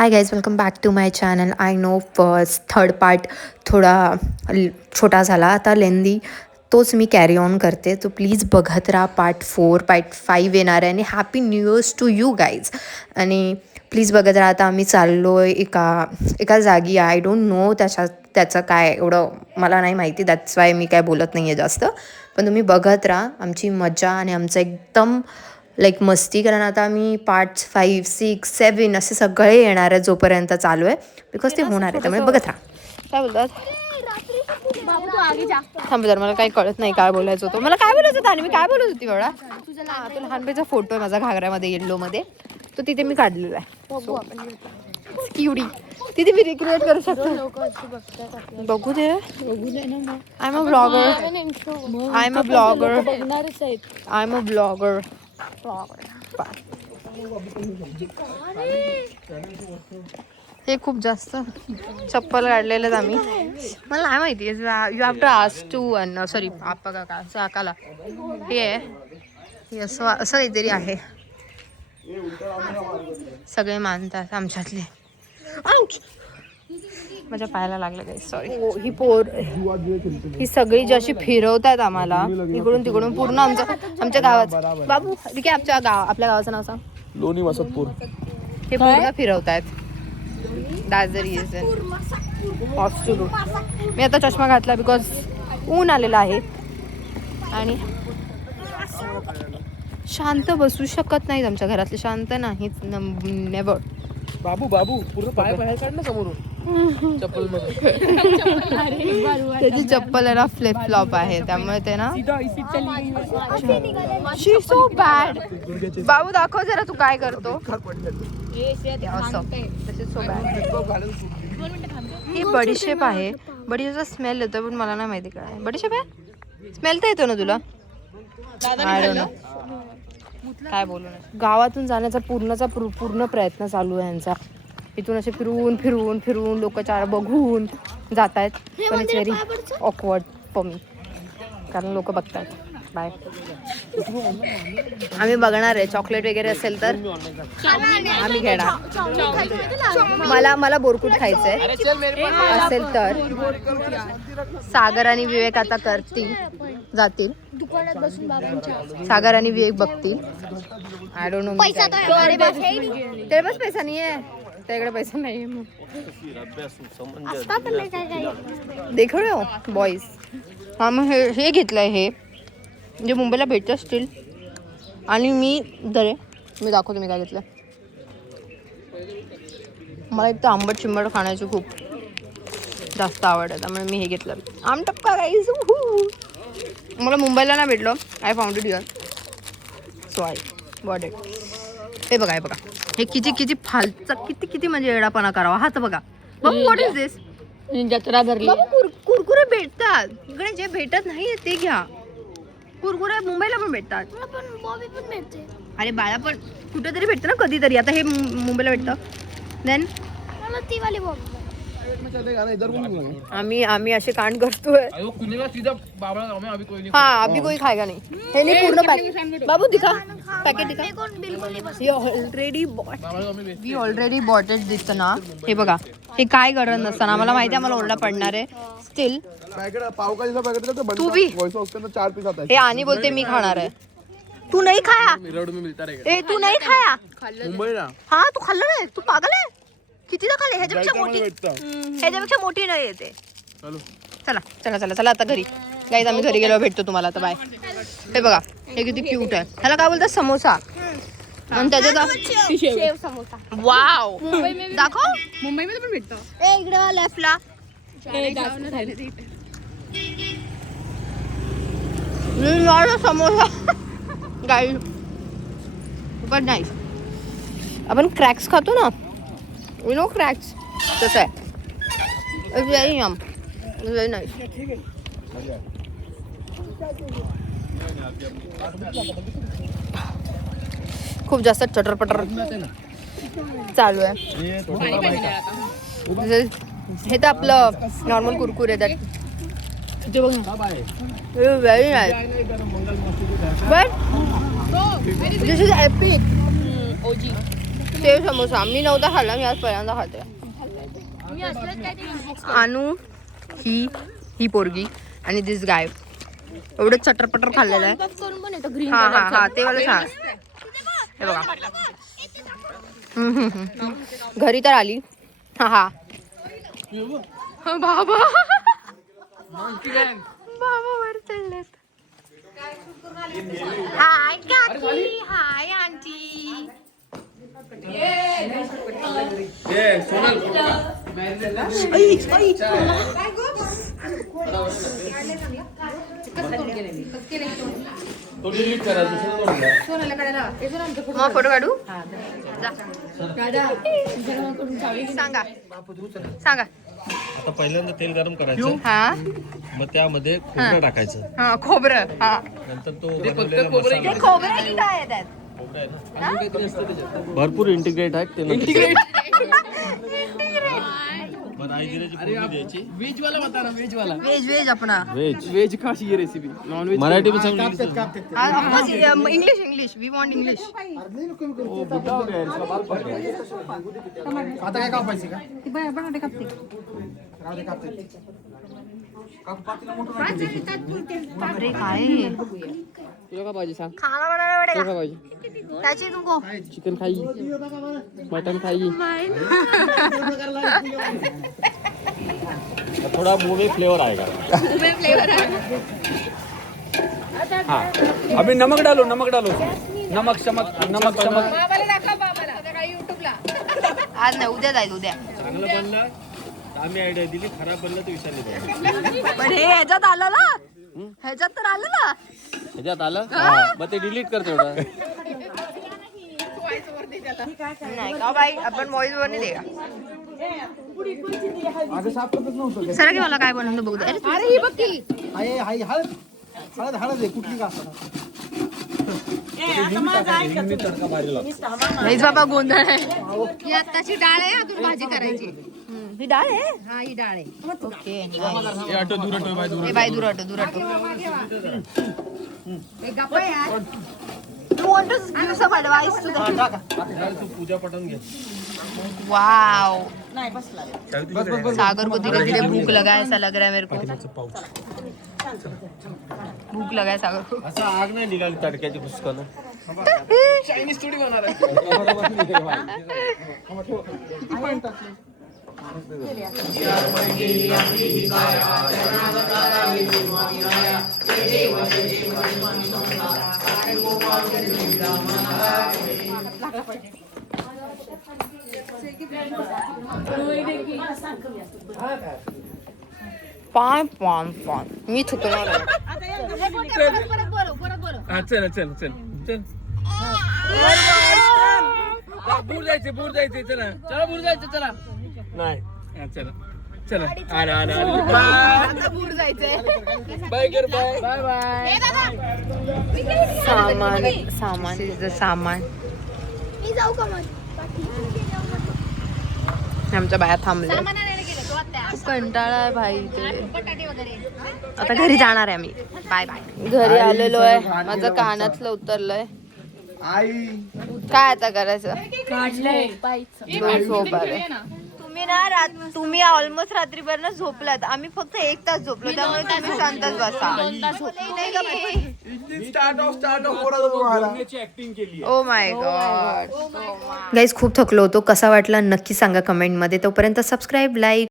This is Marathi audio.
High guys, welcome back to my channel. I know first third part थोडा छोटा झाला, आता लेंदी तोच मी कॅरी ऑन करते. तो प्लीज बघत राहा. पार्ट 4 पार्ट 5 येणार आहे. आणि happy new years to you guys. आणि प्लीज बघत राहा. आता आम्ही चाललो आहे एका जागी. आय डोंट नो त्याचं काय एवढं मला नाही माहिती. दॅट्स वाय मी काय बोलत नाही आहे जास्त. पण तुम्ही बघत राहा. आमची मजा आणि आमचं एकदम लाईक मस्ती. कारण आता आम्ही पार्ट्स 5, 6, 7 असे सगळे येणार आहे जोपर्यंत चालू आहे. बिकॉज ते होणार आहे, त्यामुळे बघत राहा. काय बोलतात थांब जर, मला काही कळत नाही काय बोलायचं होतं. मला काय बोलायचं होतं आणि मी काय बोलत होती एवढा. तो लहानपणीचा फोटो आहे माझा घागऱ्यामध्ये येल्लोमध्ये. तो तिथे मी काढलेला आहे. किवडी तिथे मी रिक्रिएट करू शकतो. बघू दे. I am a blogger. I am a blogger. हे खूप जास्त चप्पल काढलेलं आम्ही. मला नाही माहिती. You have to ask to sorry आप्पा काका काकाला. हे असं काहीतरी आहे. सगळे मानतात आमच्यातले. माझ्या पायाला लागलं काही. सॉरी. ही सगळी जी अशी फिरवतात आम्हाला इकडून तिकडून पूर्ण आमच्या गावात. बाबू आपल्या गावाचं नाव सांग. लोणी वसतपूर. हे पूर्ण फिरवतायत. That's the reason. हॉस्टेल. मी आता चष्मा घातला बिकॉज ऊन आलेलं आहे आणि शांत बसू शकत नाहीत आमच्या घरातले. शांत नाहीत. नेव्हर. बाबू पूर्ण पाय बाहेर काढ ना समोरून चप्पल मध्ये. त्याची चप्पल आहे ना फ्लिप फ्लॉप आहे, त्यामुळे ते ना शी सो बॅड. बाबू दाखव जरा तू काय करतो. ही बडीशेप आहे. बडीशेपचा स्मेल येतो पण मला नाही माहिती काय बडीशेप आहे. स्मेल तर येतो ना तुला. आय डोंट नो काय बोलू नये. गावातून जाण्याचा पूर्ण प्रयत्न चालू आहे यांचा. इथून असे फिरून लोक चार बघून जात आहेत. पण it's very awkward for me, कारण लोक बघतात. बाय. आम्ही बघणार आहे. चॉकलेट वगैरे असेल तर आम्ही घेणार. मला बोरकुट खायचंय असेल तर. सागर आणि विवेक आता जातील सागर आणि विवेक बघतील. I don't know. तेरे पास पैसा नाही आहे. त्याकडे पैसा नाही. देख रहे हो बॉईज. हा मग हे घेतलंय. हे म्हणजे मुंबईला भेटत असतील. आणि मी दाखवतो मी काय घेतलं. मला एक तर आंबट चिंबट खाण्याची खूप जास्त आवड आहे, त्यामुळे मी हे घेतलं. आमटपका गाईज. मला मुंबईला नाही भेटलं. I found it here, so I bought it. हे बघा हे किती फालचा किती म्हणजे येडापणा करावा. हाच बघा. व्हॉट इज दिस. जत्रा भरली. कुरकुरे भेटतात इकडे. जे भेटत नाही ते घ्या. कुरकुरे मुंबईला पण भेटतात. अरे बाळा, पण कुठेतरी भेटतं ना कधीतरी. आता हे मुंबईला भेटतं. देन आम्ही असे कांड करतोय. हा अभी कोई खाएगा नहीं. हे नाही पूर्ण पॅकेट. बाबू दिखा पॅकेट दिखा. वी ऑलरेडी बॉट इट दिसतं ना. हे बघा. हे काय गरज नसताना मला माहिती आहे मला ओरडा पडणार आहे. स्टील तू भी हे आणि बोलते मी खाणार आहे. तू नाही खाया. तू नाही खाया. हा तू खाल्लं नाही. तू पागल आहे. कितीदा खाल्ले. ह्याच्यापेक्षा मोठी नाही येते. चला आता घरी. गाईज आम्ही घरी गेलो भेटतो तुम्हाला आता. बाय. हे बघा हे किती क्यूट आहे. ह्याला काय बोलतात समोसा. आणि त्याच्यात वाव दाखव. मुंबईमध्ये पण भेटतं. इकडे लेफ्टला समोसा. गाईड पण नाही. आपण क्रॅक्स खातो ना. You know Crax. तसं आहे. It's very yum. It's very nice. खूप जास्त चटरपटर चालू आहे. हे तर आपलं नॉर्मल कुरकुरे आहेत. Very nice. But this is epic. Sev samosa मी नव्हता खाल्ला, मी आज पहिल्यांदा खाते. आणू ही पोरगी आणि दिस गाय एवढं चटरपटर खाल्लेलं आहे. हा हा हा ते मला छान. हे बघा घरी तर आली. हा हा बाबा बाबा वर चढलेत. हाय काकी, हाय आंटी. मग फोटो काढू. सांगा सांगा. आता पहिल्यांदा तेल गरम करायचं. हा मग त्यामध्ये खोबरं टाकायचं. हा खोबरं. हा नंतर तो बनवलेला मसाला. खोबरं की काय आहे त्यात? खोबरं आहे ना? भरपूर इंटिग्रेट आहेत ते. बरं आई जिऱ्याची फोडणी द्यायची. वेज वाला बता ना, वेज वाला. वेज अपना. वेज का अशी रेसिपी. नॉन वेज मराठी में सांग. English we want English. आता काय कापायची का? बापरे काय तुला का पाहिजे सांग. खाना बनाना तुला पडेगा. का पाहिजे? त्याची तुमको चिकन खाई, मटन खाई. थोड़ा मुंह में फ्लेवर आएगा. फ्लेवर आहे. हाँ अभी नमक डालो, नमक डालो. नमक चमक, नमक चमक. आज नाही उद्या जाईल उद्या. चांगलं बनलं तर आम्ही आयडिया दिली, खराब बनलं तर विचारले पाहिजे. पण हे ह्याच्यात आलं ना, ह्याच्यात तर आलं ना. ह्याच्यात आलं मग ते डिलीट कर तेवढं. नाही का बाई आपण व्हॉइस वर नाही देगा. सर की मला काय बनवलं बघू दे. अरे ही बघ की हळद कुठली का नाहीच बाबा गोंधळ आहे. ही आत्ताची डाळ आहे, अजून भाजी करायची. ही डाळ आहे. हा ही डाळ आहे. ओके ए बाई दूर हटो दूर हटो. You want to give some advice to them? तू पूजा पटन घे. Wow. सागर को धीरे धीरे भूख लगा है, ऐसा लग रहा है मेरे को. भूख लगा है सागर को. असं आग नाही निघाली तडक्याची पुस्तकानं. चायनीज थोडी बनणार आहे. पान पान पान मी थुकणार आहे. हा चल चल चल चल. दूर जायचे चला. चला दूर जायचं चला. नाही हा, चला चला. आला आला आता दूर जायचंय. बाय कर. Bye bye bye. सामान मी जाऊ का मग? आमच्या बाया थांबल्या. खूप कंटाळा आहे भाई इथे. बटाटे वगैरे. आता घरी जाणार आहे आम्ही. Bye bye. घरी आलेलो आहे. माझं कानातलं उतरलंय. काय आता करायचं. झोप आले. तुम्ही ऑलमोस्ट रात्रीपर्यंत झोपलात. आम्ही फक्त 1 तास झोपलो, त्यामुळे तुम्ही शांतच बसा. ओ माय गॉड गाईज खूप थकलो होतो. कसा वाटला नक्की सांगा कमेंटमध्ये. तोपर्यंत सबस्क्राईब, लाईक